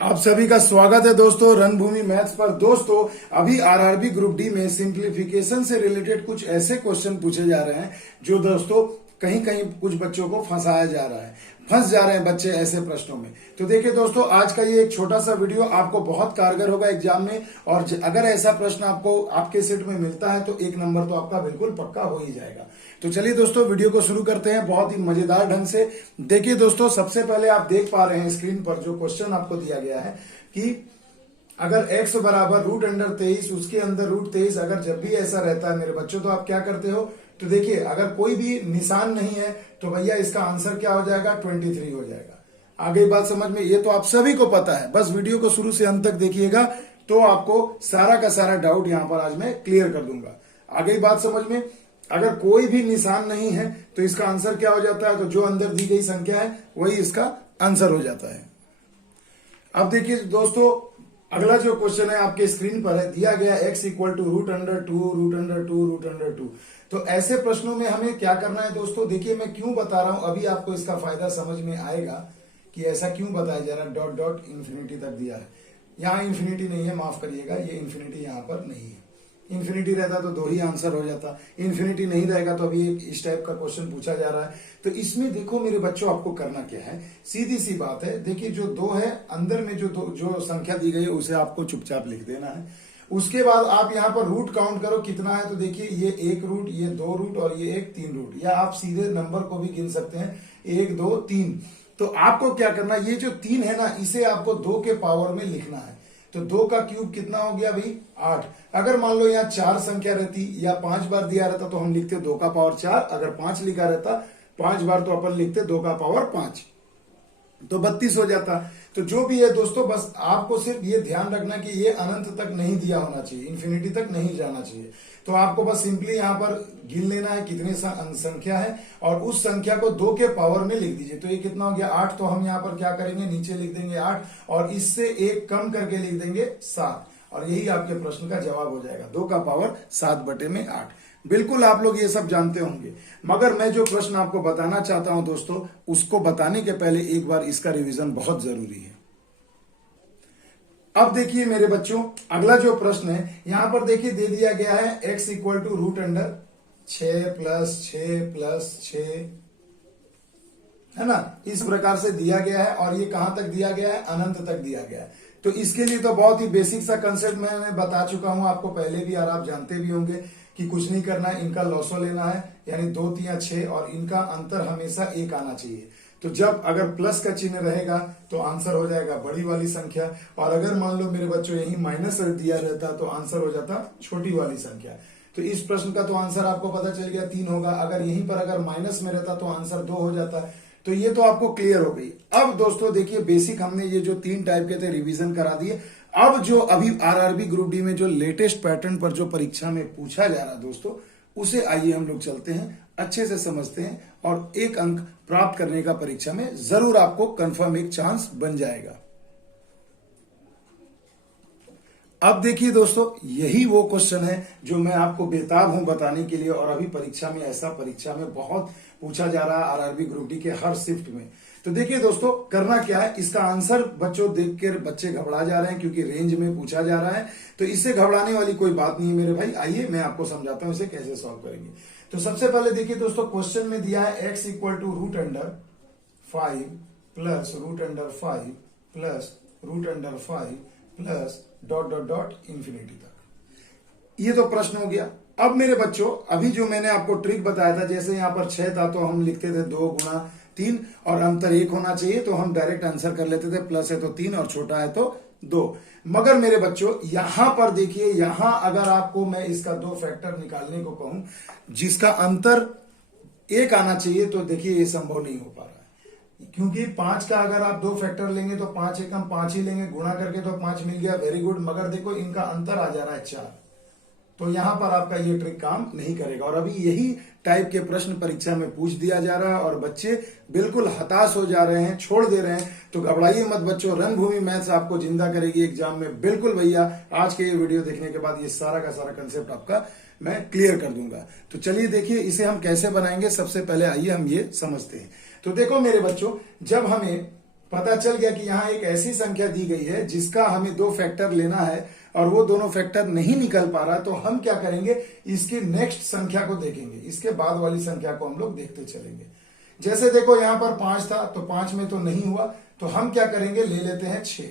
आप सभी का स्वागत है दोस्तों रणभूमि मैथ्स पर। दोस्तों अभी आरआरबी ग्रुप डी में सिंप्लीफिकेशन से रिलेटेड कुछ ऐसे क्वेश्चन पूछे जा रहे हैं जो दोस्तों कहीं कहीं कुछ बच्चों को फंसाया जा रहा है, फंस जा रहे हैं बच्चे ऐसे प्रश्नों में। तो देखिए दोस्तों, आज का ये एक छोटा सा वीडियो आपको बहुत कारगर होगा एग्जाम में, और अगर ऐसा प्रश्न आपको आपके सेट में मिलता है तो 1 नंबर तो आपका बिल्कुल पक्का हो ही जाएगा। तो चलिए दोस्तों वीडियो को शुरू करते हैं बहुत ही मजेदार ढंग से। देखिए दोस्तों, सबसे पहले आप देख पा रहे हैं स्क्रीन पर जो क्वेश्चन आपको दिया गया है कि अगर x बराबर √23 उसके अंदर √23 अगर जब भी ऐसा रहता है मेरे बच्चों तो आप क्या करते हो। तो देखिए, अगर कोई भी निशान नहीं है तो भैया इसका आंसर क्या हो जाएगा, 23 हो जाएगा। आगे बात समझ में, ये तो आप सभी को पता है, बस वीडियो को शुरू से अंत तक देखिएगा तो आपको सारा का सारा डाउट यहां पर आज मैं क्लियर कर दूंगा। आगे बात समझ में, अगर कोई भी निशान नहीं है तो इसका आंसर क्या हो जाता है, तो जो अंदर दी गई संख्या है वही इसका आंसर हो जाता है। अब देखिए दोस्तों, अगला जो क्वेश्चन है आपके स्क्रीन पर है, दिया गया x इक्वल टू √2 तो ऐसे प्रश्नों में हमें क्या करना है दोस्तों। देखिए मैं क्यों बता रहा हूं, अभी आपको इसका फायदा समझ में आएगा कि ऐसा क्यों बताया जा रहा है। डॉट डॉट इंफिनिटी तक दिया है, यहाँ इंफिनिटी नहीं है, माफ करिएगा, ये इंफिनिटी यहाँ पर नहीं है। इंफिनिटी रहता तो 2 ही आंसर हो जाता, इंफिनिटी नहीं रहेगा तो अभी एक इस टाइप का क्वेश्चन पूछा जा रहा है। तो इसमें देखो मेरे बच्चों, आपको करना क्या है, सीधी सी बात है। देखिए जो 2 है, अंदर में जो संख्या दी गई है उसे आपको चुपचाप लिख देना है। उसके बाद आप यहाँ पर रूट काउंट करो कितना है, तो देखिए ये 1 रूट, ये 2 रूट और ये एक 3 रूट, या आप सीधे नंबर को भी गिन सकते हैं 1 2 3। तो आपको क्या करना, ये जो 3 है ना, इसे आपको 2 के पावर में लिखना है। तो 2 का क्यूब कितना हो गया भाई, 8। अगर मान लो यहाँ 4 संख्या रहती या 5 बार दिया रहता तो हम लिखते 2 का पावर 4। अगर 5 लिखा रहता 5 बार तो अपन लिखते 2 का पावर 5, तो 32 हो जाता। तो जो भी है दोस्तों, बस आपको सिर्फ ये ध्यान रखना कि ये अनंत तक नहीं दिया होना चाहिए, इंफिनिटी तक नहीं जाना चाहिए। तो आपको बस सिंपली यहाँ पर गिन लेना है कितनी संख्या है और उस संख्या को 2 के पावर में लिख दीजिए। तो ये कितना हो गया, 8। तो हम यहाँ पर क्या करेंगे, नीचे लिख देंगे 8 और इससे 1 कम करके लिख देंगे 7, और यही आपके प्रश्न का जवाब हो जाएगा। 2 का पावर 7/8। बिल्कुल आप लोग ये सब जानते होंगे, मगर मैं जो प्रश्न आपको बताना चाहता हूं दोस्तों, उसको बताने के पहले एक बार इसका रिवीजन बहुत जरूरी है। अब देखिए मेरे बच्चों, अगला जो प्रश्न है यहां पर देखिए दे दिया गया है x इक्वल टू √6 + 6 + 6, है ना, इस प्रकार से दिया गया है। और ये कहां तक दिया गया है, अनंत तक दिया गया है। तो इसके लिए तो बहुत ही बेसिक सा कंसेप्ट मैंने बता चुका हूं आपको पहले भी, और आप जानते भी होंगे कि कुछ नहीं करना है, इनका लॉसो लेना है, यानी 2 3 6 और इनका अंतर हमेशा 1 आना चाहिए। तो जब अगर प्लस का चिन्ह रहेगा तो आंसर हो जाएगा बड़ी वाली संख्या, और अगर मान लो मेरे बच्चों यही माइनस दिया रहता तो आंसर हो जाता छोटी वाली संख्या। तो इस प्रश्न का तो आंसर आपको पता चल गया 3 होगा। अगर यहीं पर अगर माइनस में रहता तो आंसर 2 हो जाता। तो ये तो आपको क्लियर हो गई। अब दोस्तों देखिए, बेसिक हमने ये जो 3 टाइप के थे रिवीजन करा दिए। अब जो अभी आरआरबी ग्रुप डी में जो लेटेस्ट पैटर्न पर जो परीक्षा में पूछा जा रहा है दोस्तों, उसे आइए हम लोग चलते हैं, अच्छे से समझते हैं, और 1 अंक प्राप्त करने का परीक्षा में जरूर आपको कंफर्म एक चांस बन जाएगा। अब देखिए दोस्तों, यही वो क्वेश्चन है जो मैं आपको बेताब हूं बताने के लिए, और अभी परीक्षा में बहुत पूछा जा रहा है आरआरबी ग्रुप डी के हर शिफ्ट में। तो देखिए दोस्तों, करना क्या है, इसका आंसर बच्चों देखकर बच्चे घबरा जा रहे हैं क्योंकि रेंज में पूछा जा रहा है। तो इससे घबराने वाली कोई बात नहीं है मेरे भाई। आइए मैं आपको समझाता हूं इसे कैसे सॉल्व करेंगे। तो सबसे पहले देखिए दोस्तों, क्वेश्चन में दिया है x equal to √5 plus √5 plus √5 plus dot dot dot infinity तक। ये तो प्रश्न हो गया। अब मेरे बच्चों, अभी जो मैंने आपको ट्रिक बताया था, जैसे यहां पर 6 था तो हम लिखते थे 2 × 3 और अंतर 1 होना चाहिए, तो हम डायरेक्ट आंसर कर लेते थे, प्लस है तो 3 और छोटा है तो 2। मगर मेरे बच्चों यहां पर देखिए, यहां अगर आपको मैं इसका 2 फैक्टर निकालने को कहूं जिसका अंतर 1 आना चाहिए, तो देखिए ये संभव नहीं हो पा रहा है। क्योंकि 5 का अगर आप 2 फैक्टर लेंगे तो 5 एकम 5 ही लेंगे, गुणा करके तो 5 मिल गया, वेरी गुड। मगर देखो इनका अंतर आ जा रहा है 4, तो यहां पर आपका ये ट्रिक काम नहीं करेगा। और अभी यही टाइप के प्रश्न परीक्षा में पूछ दिया जा रहा है और बच्चे बिल्कुल हताश हो जा रहे हैं, छोड़ दे रहे हैं। तो घबराइए मत बच्चों, रणभूमि मैथ्स आपको जिंदा करेगी एग्जाम में। बिल्कुल भैया, आज के ये वीडियो देखने के बाद ये सारा का सारा कंसेप्ट आपका मैं क्लियर कर दूंगा। तो चलिए देखिए इसे हम कैसे बनाएंगे। सबसे पहले आइए हम ये समझते हैं। तो देखो मेरे बच्चों, जब हमें पता चल गया कि यहाँ एक ऐसी संख्या दी गई है जिसका हमें दो फैक्टर लेना है और वो दोनों फैक्टर नहीं निकल पा रहा, तो हम क्या करेंगे, इसकी नेक्स्ट संख्या को देखेंगे, इसके बाद वाली संख्या को हम लोग देखते चलेंगे। जैसे देखो यहाँ पर 5 था, तो 5 में तो नहीं हुआ, तो हम क्या करेंगे, ले लेते हैं 6,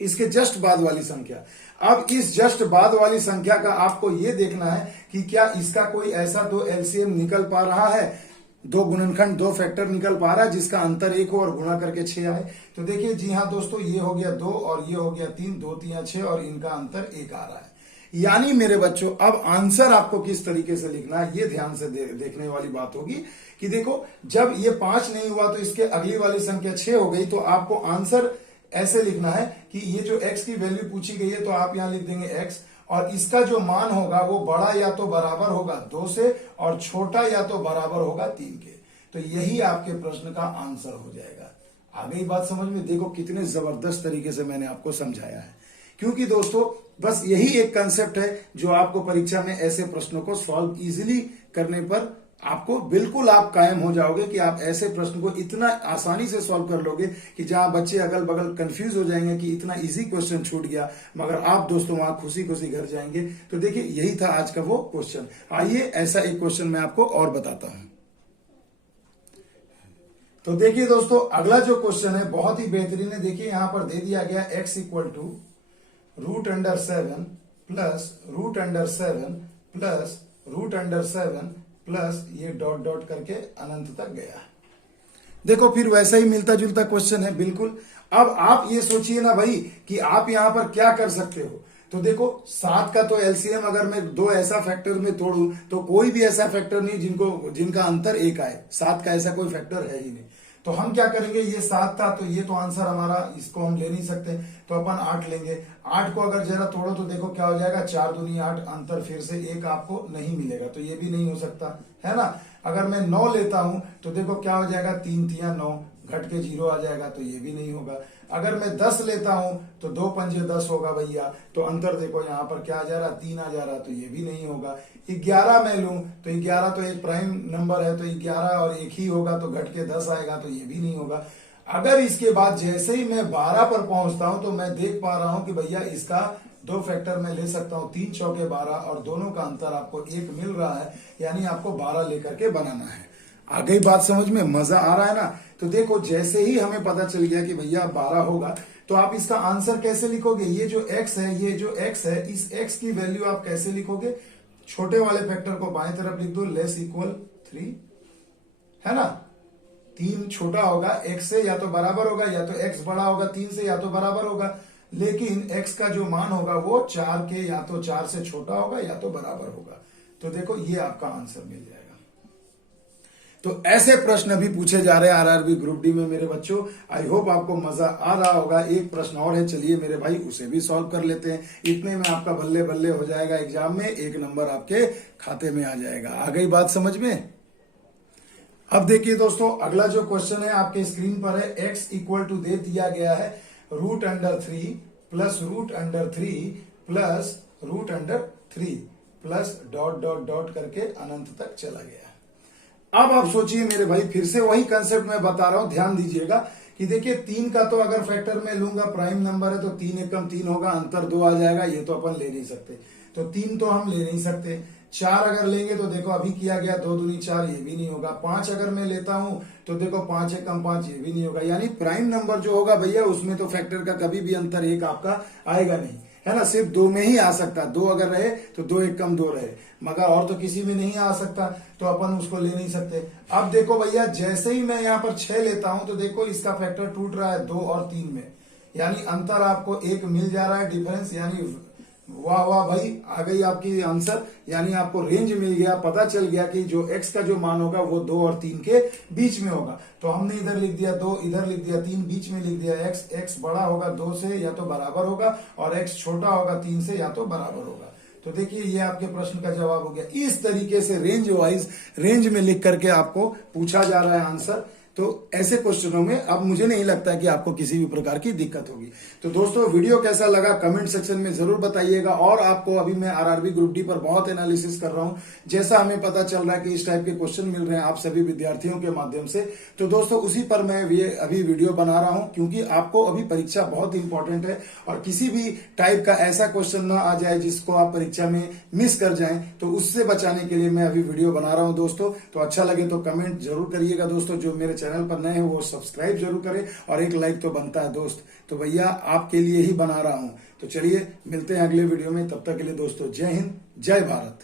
इसके जस्ट बाद वाली संख्या। अब इस जस्ट बाद वाली संख्या का आपको ये देखना है कि क्या इसका कोई ऐसा दो एलसीएम निकल पा रहा है, दो गुणनखंड, दो फैक्टर निकल पा रहा है जिसका अंतर 1 हो और गुणा करके 6 आए। तो देखिए जी हाँ दोस्तों, ये हो गया 2 और ये हो गया 3, 2 3 6 और इनका अंतर 1 आ रहा है। यानी मेरे बच्चों, अब आंसर आपको किस तरीके से लिखना है, ये ध्यान से देखने वाली बात होगी कि देखो, जब ये 5 नहीं हुआ तो इसके अगली वाली संख्या 6 हो गई, तो आपको आंसर ऐसे लिखना है कि ये जो x की वैल्यू पूछी गई है तो आप यहां लिख देंगे x, और इसका जो मान होगा वो बड़ा या तो बराबर होगा 2 से और छोटा या तो बराबर होगा 3 के। तो यही आपके प्रश्न का आंसर हो जाएगा। आ गई बात समझ में? देखो कितने जबरदस्त तरीके से मैंने आपको समझाया है, क्योंकि दोस्तों बस यही एक कंसेप्ट है जो आपको परीक्षा में ऐसे प्रश्नों को सॉल्व इजीली करने पर आपको बिल्कुल आप कायम हो जाओगे कि आप ऐसे प्रश्न को इतना आसानी से सॉल्व कर लोगे कि जहां बच्चे अगल बगल कंफ्यूज हो जाएंगे कि इतना इजी क्वेश्चन छूट गया, मगर आप दोस्तों वहां खुशी खुशी घर जाएंगे। तो देखिए यही था आज का वो क्वेश्चन। आइए ऐसा एक क्वेश्चन मैं आपको और बताता हूं। तो देखिए दोस्तों, अगला जो क्वेश्चन है बहुत ही बेहतरीन है। देखिए यहां पर दे दिया गया x equal to √7 plus √7 plus √7 plus ये डॉट डॉट करके अनंत तक गया। देखो फिर वैसा ही मिलता जुलता क्वेश्चन है बिल्कुल। अब आप ये सोचिए ना भाई कि आप यहां पर क्या कर सकते हो। तो देखो 7 का तो एलसीएम अगर मैं दो ऐसा फैक्टर में तोड़ूं तो कोई भी ऐसा फैक्टर नहीं जिनका अंतर 1 आए। 7 का ऐसा कोई फैक्टर है ही नहीं। तो हम क्या करेंगे, ये 7 था तो ये तो आंसर हमारा, इसको हम ले नहीं सकते, तो अपन 8 लेंगे। 8 को अगर जरा तोड़ो तो देखो क्या हो जाएगा, 4 दूनी 8, अंतर फिर से 1 आपको नहीं मिलेगा, तो ये भी नहीं हो सकता है ना। अगर मैं 9 लेता हूं तो देखो क्या हो जाएगा, 3 3 9, घट के 0 आ जाएगा, तो ये भी नहीं होगा। अगर मैं 10 लेता हूं तो 2 पंजे 10 होगा भैया, तो अंतर देखो यहाँ पर क्या आ जा रहा, 3 आ जा रहा, तो ये भी नहीं होगा। 11 मैं लूं तो 11 तो एक प्राइम नंबर है, तो 11 और 1 ही होगा, तो घट के 10 आएगा, तो ये भी नहीं होगा। अगर इसके बाद जैसे ही मैं 12 पर पहुंचता हूं तो मैं देख पा रहा हूं कि भैया इसका दो फैक्टर मैं ले सकता हूं, 3 चौके 12, और दोनों का अंतर आपको 1 मिल रहा है, यानी आपको 12 लेकर के बनाना है। आ गई बात समझ में? मजा आ रहा है ना। तो देखो जैसे ही हमें पता चल गया कि भैया 12 होगा, तो आप इसका आंसर कैसे लिखोगे, ये जो x है, ये जो x है, इस x की वैल्यू आप कैसे लिखोगे, छोटे वाले फैक्टर को बाएं तरफ लिख दो, लेस इक्वल 3, है ना। 3 छोटा होगा x से, या तो बराबर होगा, या तो x बड़ा होगा 3 से, या तो बराबर होगा। लेकिन x का जो मान होगा वो 4 के, या तो 4 से छोटा होगा या तो बराबर होगा। तो देखो ये आपका आंसर मिल जाएगा। तो ऐसे प्रश्न अभी पूछे जा रहे हैं आरआरबी ग्रुप डी में मेरे बच्चों। आई होप आपको मजा आ रहा होगा। एक प्रश्न और है, चलिए मेरे भाई उसे भी सॉल्व कर लेते हैं। इतने में आपका बल्ले बल्ले हो जाएगा, एग्जाम में 1 नंबर आपके खाते में आ जाएगा। आ गई बात समझ में? अब देखिए दोस्तों, अगला जो क्वेश्चन है आपके स्क्रीन पर है, x इक्वल टू दे दिया गया है √3 plus √3 plus √3 plus dot dot dot करके अनंत तक चला गया। अब आप सोचिए मेरे भाई, फिर से वही कंसेप्ट मैं बता रहा हूं, ध्यान दीजिएगा कि देखिए 3 का तो अगर फैक्टर में लूंगा, प्राइम नंबर है तो 3 एकम 3 होगा, अंतर 2 आ जाएगा, ये तो अपन ले नहीं सकते, तो 3 तो हम ले नहीं सकते। 4 अगर लेंगे तो देखो अभी किया गया 2 दूनी 4, ये भी नहीं होगा। 5 अगर मैं लेता हूं तो देखो 5 एकम 5, ये भी नहीं होगा। यानी प्राइम नंबर जो होगा भैया उसमें तो फैक्टर का कभी भी अंतर 1 आपका आएगा नहीं, है ना। सिर्फ 2 में ही आ सकता, 2 अगर रहे तो 2 एकम 2 रहे, मगर और तो किसी में नहीं आ सकता, तो अपन उसको ले नहीं सकते। अब देखो भैया, जैसे ही मैं यहाँ पर 6 लेता हूं तो देखो इसका फैक्टर टूट रहा है 2 और 3 में, यानी अंतर आपको 1 मिल जा रहा है, डिफरेंस। यानी वाह वाह भाई, आ गई आपकी आंसर, यानी आपको रेंज मिल गया। पता चल गया कि जो x का जो मान होगा वो 2 और 3 के बीच में होगा। तो हमने इधर लिख दिया 2, इधर लिख दिया 3, बीच में लिख दिया x बड़ा होगा 2 से या तो बराबर होगा, और x छोटा होगा 3 से या तो बराबर होगा। तो देखिए ये आपके प्रश्न का जवाब हो गया। इस तरीके से रेंज वाइज, रेंज में लिख करके आपको पूछा जा रहा है आंसर। तो ऐसे क्वेश्चनों में अब मुझे नहीं लगता है कि आपको किसी भी प्रकार की दिक्कत होगी। तो दोस्तों वीडियो कैसा लगा कमेंट सेक्शन में जरूर बताइएगा। और आपको अभी मैं आरआरबी ग्रुप डी पर बहुत एनालिसिस कर रहा हूं, जैसा हमें पता चल रहा है कि इस टाइप के क्वेश्चन मिल रहे हैं आप सभी विद्यार्थियों के माध्यम से, तो दोस्तों उसी पर मैं अभी वीडियो बना रहा हूं, क्योंकि आपको अभी परीक्षा बहुत इंपॉर्टेंट है और किसी भी टाइप का ऐसा क्वेश्चन ना आ जाए जिसको आप परीक्षा में मिस कर जाएं, तो उससे बचाने के लिए मैं अभी वीडियो बना रहा हूं दोस्तों। तो अच्छा लगे तो कमेंट जरूर करिएगा दोस्तों, जो मेरे चैनल पर नए हैं वो सब्सक्राइब जरूर करें और एक लाइक तो बनता है दोस्त। तो भैया आपके लिए ही बना रहा हूं। तो चलिए मिलते हैं अगले वीडियो में, तब तक के लिए दोस्तों जय हिंद जय भारत।